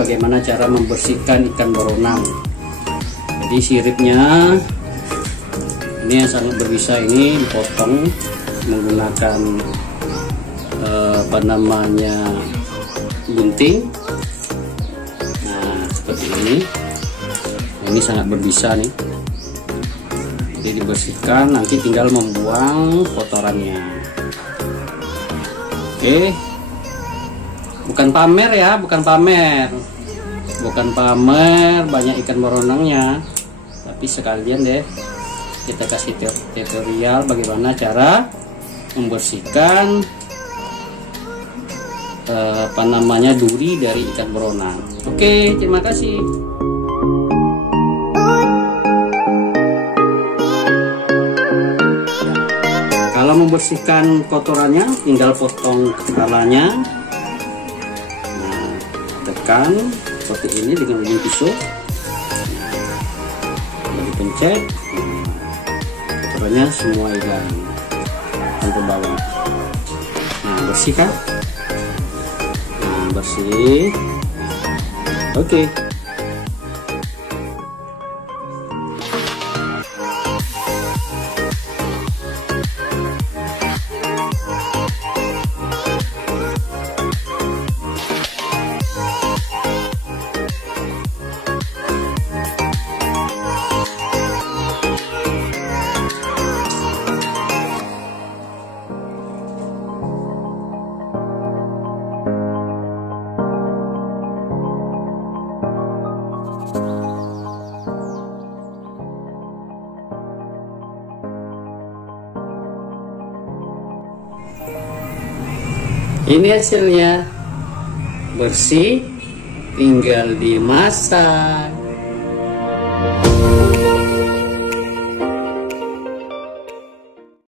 bagaimana cara membersihkan ikan boronang. Jadi siripnya ini yang sangat berbisa ini dipotong menggunakan gunting. Nah seperti ini. Ini sangat berbisa nih. Jadi dibersihkan, nanti tinggal membuang kotorannya. Oke. Bukan pamer ya, bukan pamer banyak ikan boronangnya, tapi sekalian deh kita kasih tutorial bagaimana cara membersihkan duri dari ikan boronang. Oke, terima kasih. Kalau membersihkan kotorannya tinggal potong kepalanya. Nah, tekan seperti ini dengan ujung pisau. Nah, dipencet. Kotorannya semua hilang ke bawah. Nah, bersih kan? Nah, bersih. Oke. Ini hasilnya bersih, tinggal dimasak.